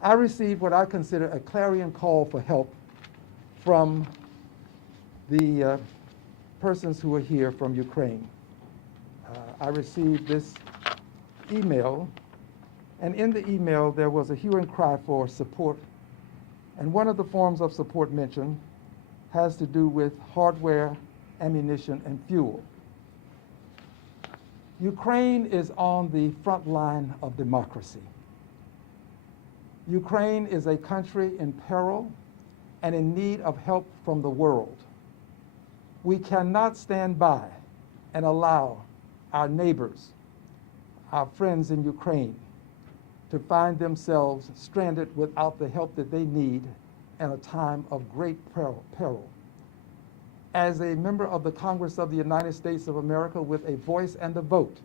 I received what I consider a clarion call for help from the persons who are here from Ukraine. I received this email, and in the email there was a hue and cry for support, and one of the forms of support mentioned has to do with hardware, ammunition, and fuel. Ukraine is on the front line of democracy. Ukraine is a country in peril and in need of help from the world. We cannot stand by and allow our neighbors, our friends in Ukraine, to find themselves stranded without the help that they need in a time of great peril. As a member of the Congress of the United States of America with a voice and a vote,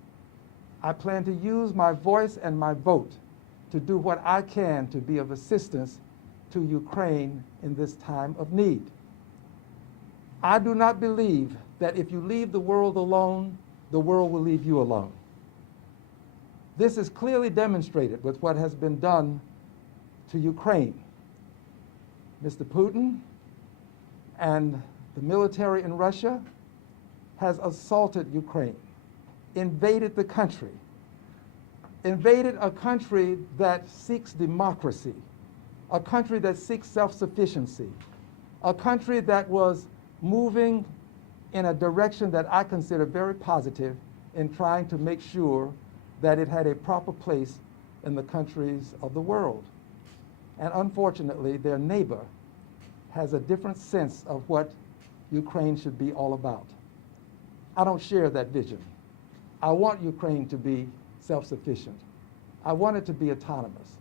I plan to use my voice and my vote to do what I can to be of assistance to Ukraine in this time of need. I do not believe that if you leave the world alone, the world will leave you alone. This is clearly demonstrated with what has been done to Ukraine. Mr. Putin and the military in Russia has assaulted Ukraine, invaded the country, invaded a country that seeks democracy, a country that seeks self-sufficiency, a country that was moving in a direction that I consider very positive in trying to make sure that it had a proper place in the countries of the world. And unfortunately, their neighbor has a different sense of what Ukraine should be all about. I don't share that vision. I want Ukraine to be self-sufficient. I want it to be autonomous.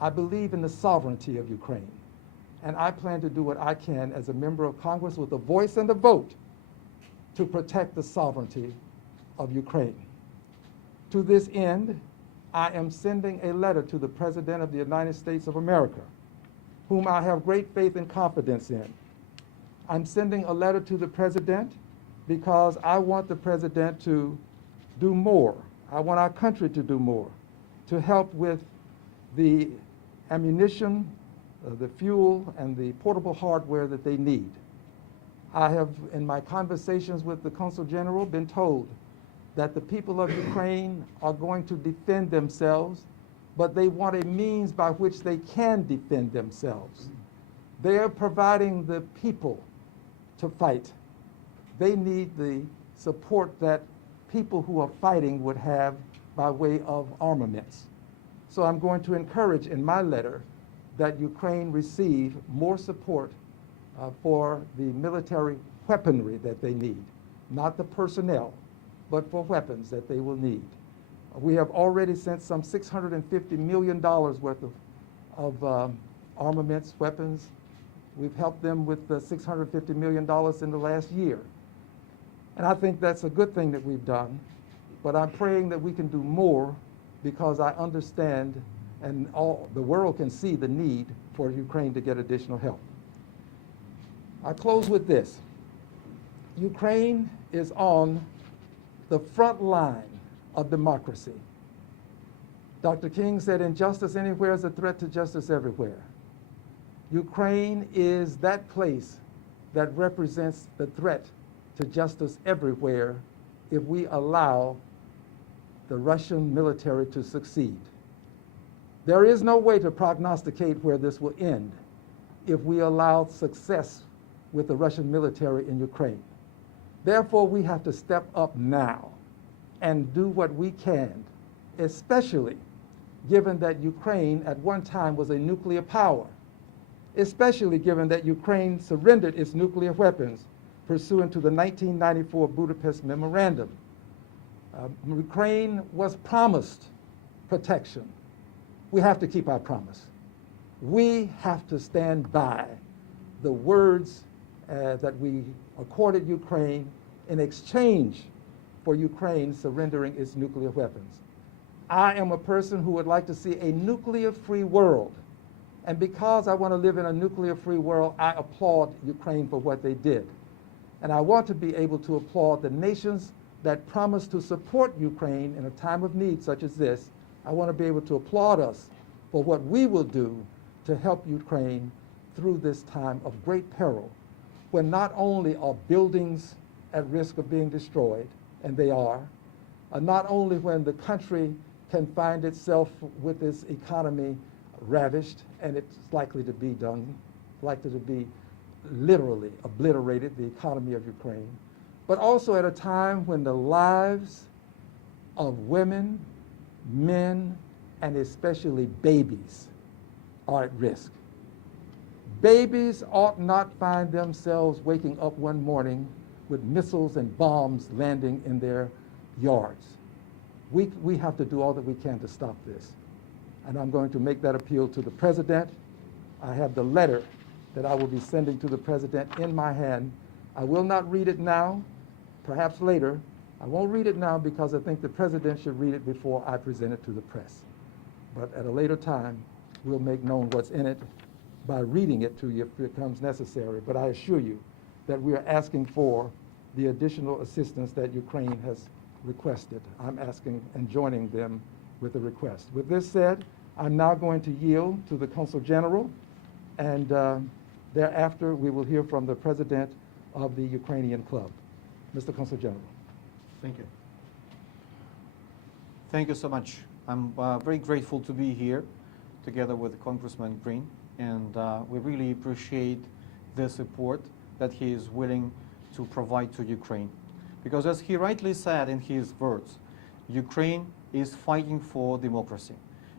I believe in the sovereignty of Ukraine. And I plan to do what I can as a member of Congress with a voice and a vote to protect the sovereignty of Ukraine. To this end, I am sending a letter to the President of the United States of America, whom I have great faith and confidence in. I'm sending a letter to the President because I want the President to do more. I want our country to do more to help with the ammunition, the fuel, and the portable hardware that they need. I have, in my conversations with the Consul General, been told that the people of Ukraine are going to defend themselves, but they want a means by which they can defend themselves. They are providing the people to fight. They need the support that people who are fighting would have by way of armaments. So I'm going to encourage in my letter that Ukraine receive more support for the military weaponry that they need, not the personnel, but for weapons that they will need. We have already sent some $650 million worth of armaments, weapons. We've helped them with the $650 million in the last year. And I think that's a good thing that we've done, but I'm praying that we can do more because I understand and all the world can see the need for Ukraine to get additional help. I close with this. Ukraine is on the front line of democracy. Dr. King said, injustice anywhere is a threat to justice everywhere. Ukraine is that place that represents the threat to justice everywhere if we allow the Russian military to succeed. There is no way to prognosticate where this will end if we allow success with the Russian military in Ukraine. Therefore, we have to step up now and do what we can, especially given that Ukraine at one time was a nuclear power, especially given that Ukraine surrendered its nuclear weapons pursuant to the 1994 Budapest Memorandum. Ukraine was promised protection. We have to keep our promise. We have to stand by the words that we accorded Ukraine in exchange for Ukraine surrendering its nuclear weapons. I am a person who would like to see a nuclear-free world. And because I want to live in a nuclear-free world, I applaud Ukraine for what they did. And I want to be able to applaud the nations that promise to support Ukraine in a time of need such as this. I want to be able to applaud us for what we will do to help Ukraine through this time of great peril, when not only are buildings at risk of being destroyed, and they are, not only when the country can find itself with its economy ravished, and it's likely to be done, likely to be literally obliterated, the economy of Ukraine, but also at a time when the lives of women, men, and especially babies are at risk. Babies ought not find themselves waking up one morning with missiles and bombs landing in their yards. We have to do all that we can to stop this. And I'm going to make that appeal to the President. I have the letter that I will be sending to the President in my hand. I will not read it now, perhaps later. I won't read it now because I think the President should read it before I present it to the press. But at a later time, we'll make known what's in it by reading it to you if it becomes necessary. But I assure you that we are asking for the additional assistance that Ukraine has requested. I'm asking and joining them with the request. With this said, I'm now going to yield to the Consul General, and thereafter we will hear from the President of the Ukrainian Club. Mr. Consul General. Thank you. Thank you so much. I'm very grateful to be here together with Congressman Green, and we really appreciate the support that he is willing to provide to Ukraine. Because as he rightly said in his words, Ukraine is fighting for democracy.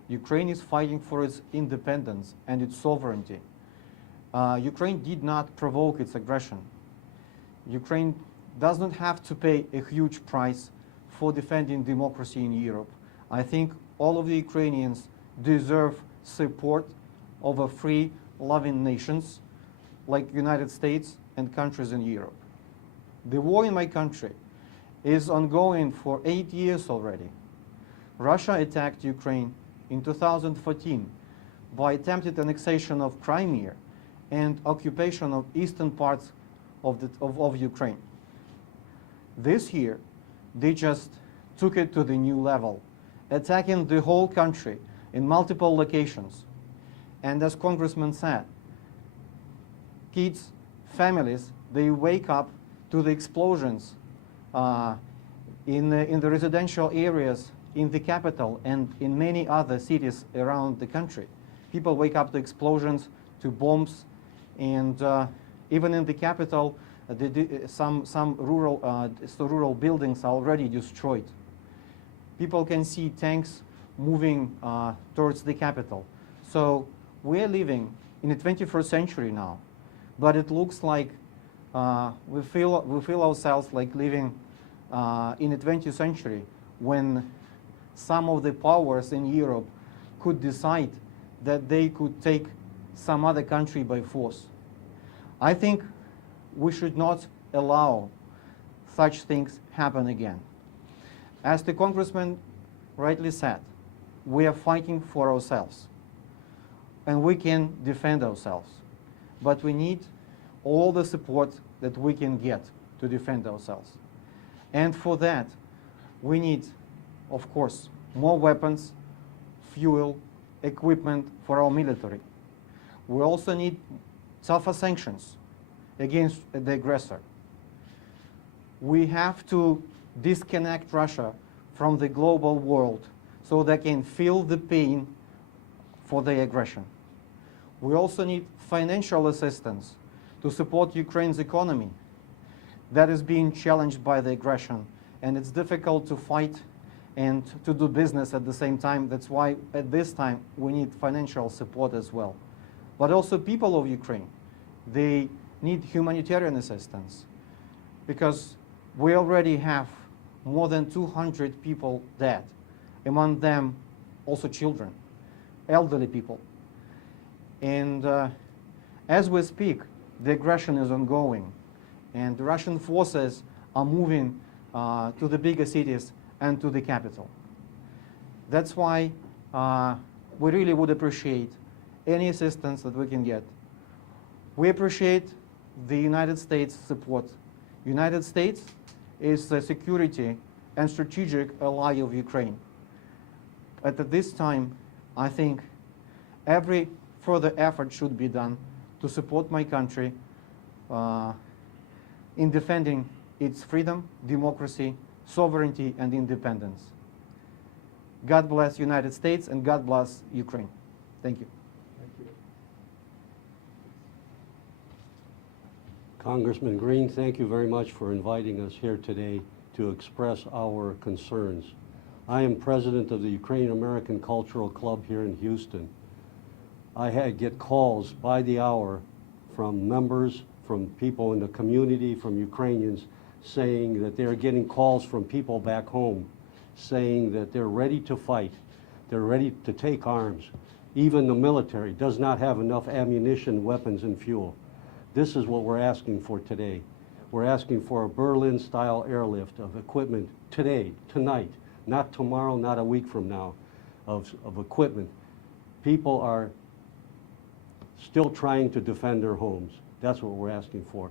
Ukraine is fighting for its independence and its sovereignty. Ukraine did not provoke its aggression. Ukraine does not have to pay a huge price for defending democracy in Europe. I think all of the Ukrainians deserve support of a free, loving nations like United States and countries in Europe. The war in my country is ongoing for 8 years already. Russia attacked Ukraine in 2014 by attempted annexation of Crimea and occupation of eastern parts of Ukraine. This year, they just took it to the new level, attacking the whole country in multiple locations. And as Congressman said, kids, families, they wake up to the explosions in the residential areas in the capital and in many other cities around the country. People wake up to explosions, to bombs, and even in the capital, some rural buildings are already destroyed. People can see tanks moving towards the capital. So we're living in the 21st century now, but it looks like we feel ourselves like living in the 20th century when some of the powers in Europe could decide that they could take some other country by force. I think we should not allow such things happen again. As the Congressman rightly said, we are fighting for ourselves, and we can defend ourselves, but we need all the support that we can get to defend ourselves. And for that, we need, of course, more weapons, fuel, equipment for our military. We also need tougher sanctions against the aggressor. We have to disconnect Russia from the global world so they can feel the pain for the aggression. We also need financial assistance to support Ukraine's economy that is being challenged by the aggression, and it's difficult to fight and to do business at the same time. That's why at this time we need financial support as well. But also people of Ukraine, they need humanitarian assistance because we already have more than 200 people dead, among them also children, elderly people. And as we speak, the aggression is ongoing, and the Russian forces are moving to the bigger cities and to the capital. That's why we really would appreciate any assistance that we can get. We appreciate the United States support. United States is a security and strategic ally of Ukraine. But at this time, I think every further effort should be done to support my country in defending its freedom, democracy, sovereignty, and independence. God bless United States and God bless Ukraine. Thank you. Thank you. Congressman Green, thank you very much for inviting us here today to express our concerns. I am president of the Ukrainian American Cultural Club here in Houston. I get calls by the hour from members, from people in the community, from Ukrainians, saying that they're getting calls from people back home saying that they're ready to fight, they're ready to take arms. Even the military does not have enough ammunition, weapons, and fuel. This is what we're asking for today. We're asking for a Berlin-style airlift of equipment today, tonight, not tomorrow, not a week from now, of equipment. People are still trying to defend their homes. That's what we're asking for.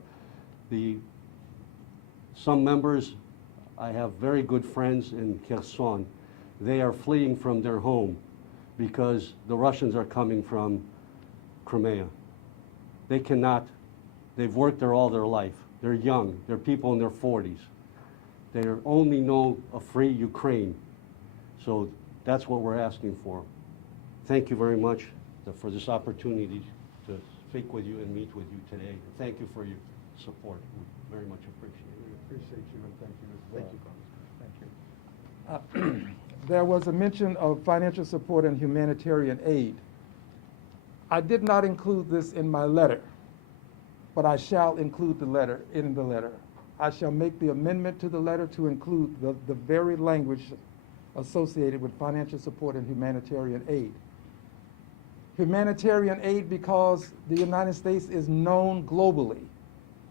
Some members, I have very good friends in Kherson. They are fleeing from their home because the Russians are coming from Crimea. They cannot, they've worked there all their life. They're young, they're people in their 40s. They only know a free Ukraine. So that's what we're asking for. Thank you very much for this opportunity to speak with you and meet with you today. Thank you for your support. We very much appreciate it. We appreciate you and thank you as well. Thank you. There was a mention of financial support and humanitarian aid. I did not include this in my letter, but I shall include the letter in the letter. I shall make the amendment to the letter to include the very language associated with financial support and humanitarian aid. Humanitarian aid because the United States is known globally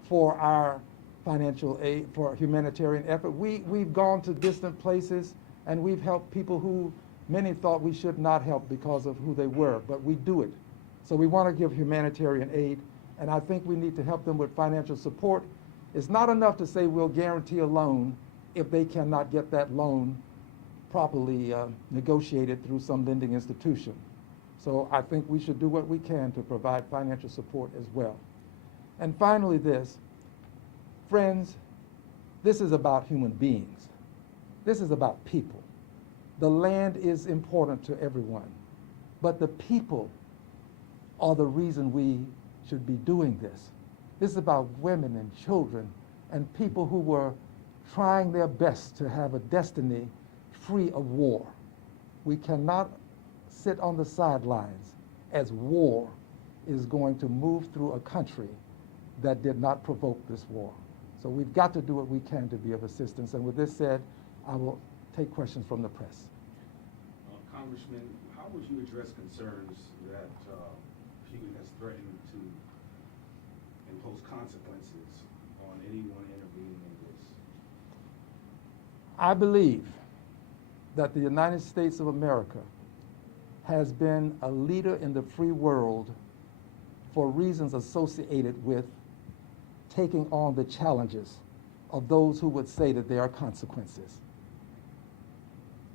for our financial aid, for humanitarian effort. We've gone to distant places and we've helped people who many thought we should not help because of who they were, but we do it. So we want to give humanitarian aid, and I think we need to help them with financial support. It's not enough to say we'll guarantee a loan if they cannot get that loan properly negotiated through some lending institution. So I think we should do what we can to provide financial support as well. And finally this, friends, this is about human beings. This is about people. The land is important to everyone, but the people are the reason we should be doing this. This is about women and children and people who were trying their best to have a destiny free of war. We cannot sit on the sidelines as war is going to move through a country that did not provoke this war. So we've got to do what we can to be of assistance. And with this said, I will take questions from the press. Congressman, how would you address concerns that Putin has threatened to impose consequences on anyone intervening in this? I believe that the United States of America has been a leader in the free world for reasons associated with taking on the challenges of those who would say that there are consequences.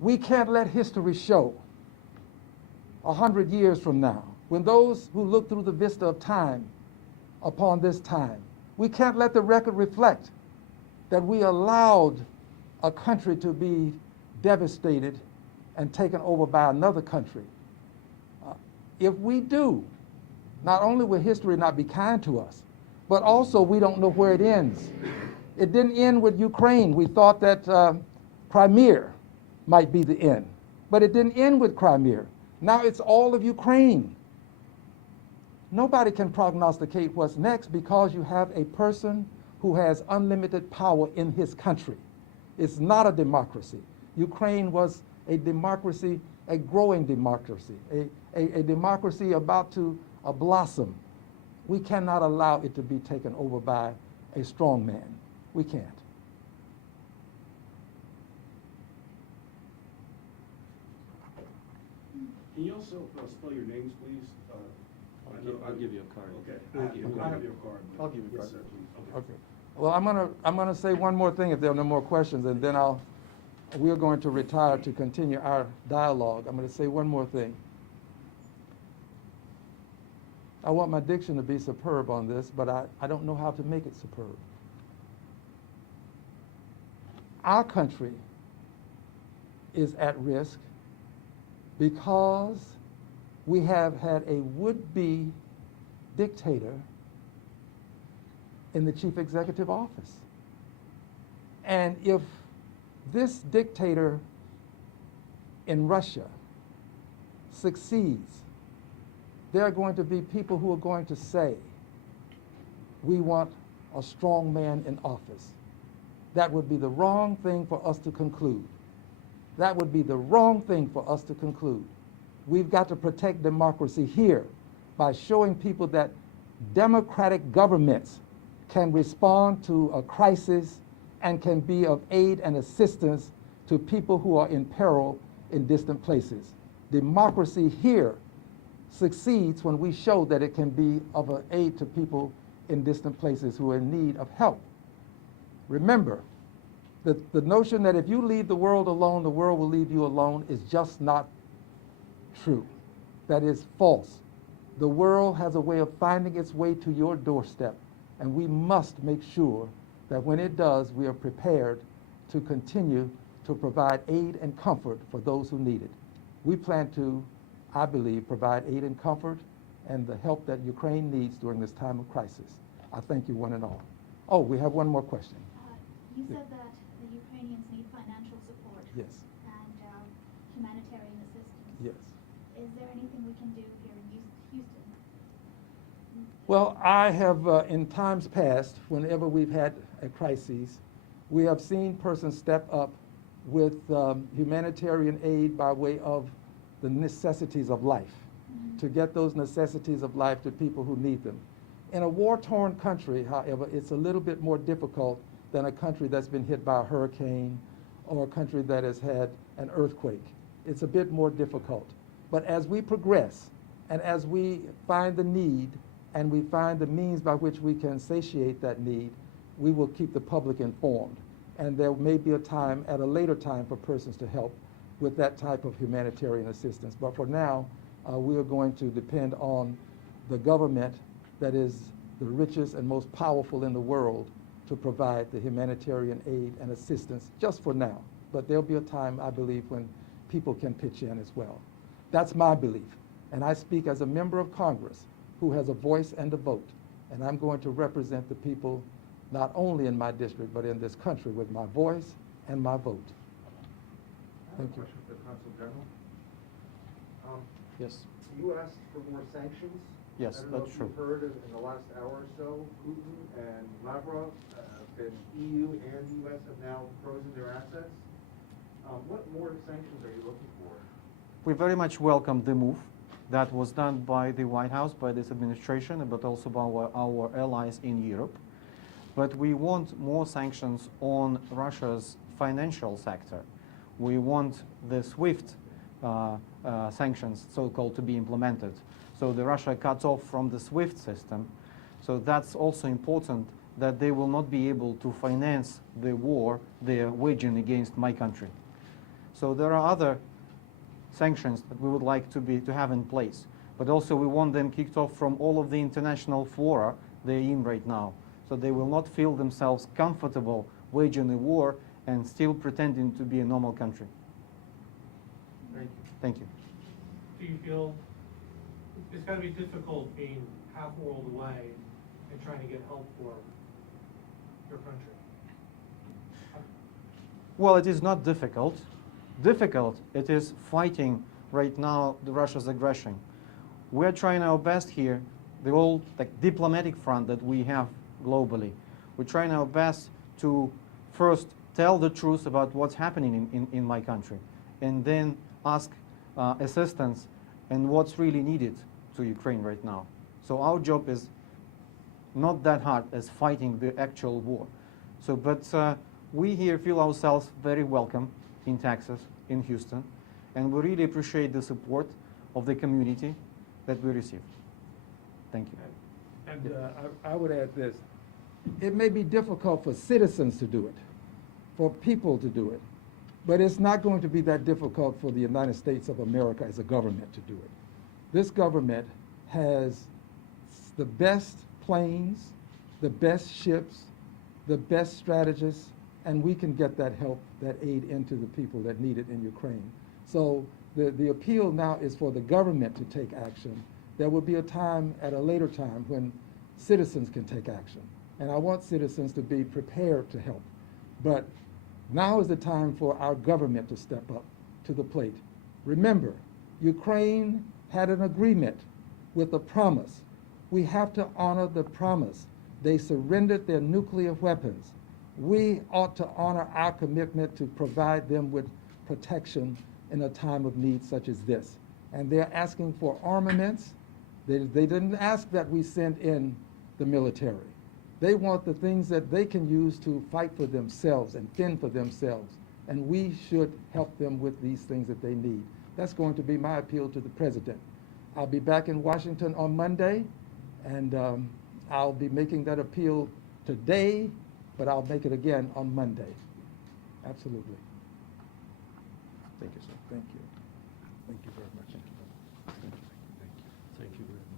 We can't let history show 100 years from now, when those who look through the vista of time upon this time, we can't let the record reflect that we allowed a country to be devastated and taken over by another country. If we do, not only will history not be kind to us, but also we don't know where it ends. It didn't end with Ukraine. We thought that Crimea might be the end, but it didn't end with Crimea. Now it's all of Ukraine. Nobody can prognosticate what's next because you have a person who has unlimited power in his country. It's not a democracy. Ukraine was a democracy, a growing democracy, a democracy about to blossom. We cannot allow it to be taken over by a strong man. We can't. Can you also spell your names, please? I'll give you a card. Okay. Thank you. I have your card. I'll give you a Yes, card. sir, please. Okay. Well, I'm gonna say one more thing if there are no more questions, and then we're going to retire to continue our dialogue. I'm gonna say one more thing. I want my diction to be superb on this, but I don't know how to make it superb. Our country is at risk because we have had a would-be dictator in the chief executive office. And if this dictator in Russia succeeds, there are going to be people who are going to say, we want a strong man in office. That would be the wrong thing for us to conclude. That would be the wrong thing for us to conclude. We've got to protect democracy here by showing people that democratic governments can respond to a crisis and can be of aid and assistance to people who are in peril in distant places. Democracy here succeeds when we show that it can be of an aid to people in distant places who are in need of help. Remember, the notion that if you leave the world alone, the world will leave you alone is just not true. That is false. The world has a way of finding its way to your doorstep, and we must make sure that when it does, we are prepared to continue to provide aid and comfort for those who need it. We plan to, I believe, provide aid and comfort and the help that Ukraine needs during this time of crisis. I thank you one and all. Oh, we have one more question. You said that the Ukrainians need financial support. Yes. And humanitarian assistance. Yes. Is there anything we can do here in Houston? Well, I have, in times past, whenever we've had a crisis, we have seen persons step up with humanitarian aid by way of the necessities of life, to get those necessities of life to people who need them. In a war-torn country, however, it's a little bit more difficult than a country that's been hit by a hurricane or a country that has had an earthquake. It's a bit more difficult. But as we progress and as we find the need and we find the means by which we can satiate that need, we will keep the public informed. And there may be a time, at a later time, for persons to help with that type of humanitarian assistance. But for now, we are going to depend on the government that is the richest and most powerful in the world to provide the humanitarian aid and assistance just for now. But there'll be a time, I believe, when people can pitch in as well. That's my belief. And I speak as a member of Congress who has a voice and a vote. And I'm going to represent the people not only in my district, but in this country with my voice and my vote. Thank you. Question for the Consul General. Yes. You asked for more sanctions. Yes, I don't know that's if true. you've heard in the last hour or so, Putin and Lavrov, and EU and US have now frozen their assets. What more sanctions are you looking for? We very much welcome the move that was done by the White House, by this administration, but also by our allies in Europe. But we want more sanctions on Russia's financial sector. We want the SWIFT sanctions, so-called, to be implemented. So the Russia cuts off from the SWIFT system. So that's also important, that they will not be able to finance the war they're waging against my country. So there are other sanctions that we would like to have in place. But also we want them kicked off from all of the international fora they're in right now. So they will not feel themselves comfortable waging a war and still pretending to be a normal country. Thank you. Thank you. Do you feel it's got to be difficult being half a world away and trying to get help for your country? Well, it is not difficult. Difficult, it is fighting right now the Russia's aggression. We're trying our best here, the old diplomatic front that we have globally. We're trying our best to first tell the truth about what's happening in my country, and then ask assistance and what's really needed to Ukraine right now. So our job is not that hard as fighting the actual war. So, but we here feel ourselves very welcome in Texas, in Houston, and we really appreciate the support of the community that we receive. Thank you. And I would add this. It may be difficult for citizens to do it, for people to do it, but it's not going to be that difficult for the United States of America as a government to do it. This government has the best planes, the best ships, the best strategists, and we can get that help, that aid into the people that need it in Ukraine. So the appeal now is for the government to take action. There will be a time at a later time when citizens can take action. And I want citizens to be prepared to help. But now is the time for our government to step up to the plate. Remember, Ukraine had an agreement with a promise. We have to honor the promise. They surrendered their nuclear weapons. We ought to honor our commitment to provide them with protection in a time of need such as this. And they're asking for armaments. They didn't ask that we send in the military. They want the things that they can use to fight for themselves and fend for themselves. And we should help them with these things that they need. That's going to be my appeal to the president. I'll be back in Washington on Monday, and I'll be making that appeal today, but I'll make it again on Monday. Absolutely. Thank you, sir. Thank you. Thank you very much. Thank you very much.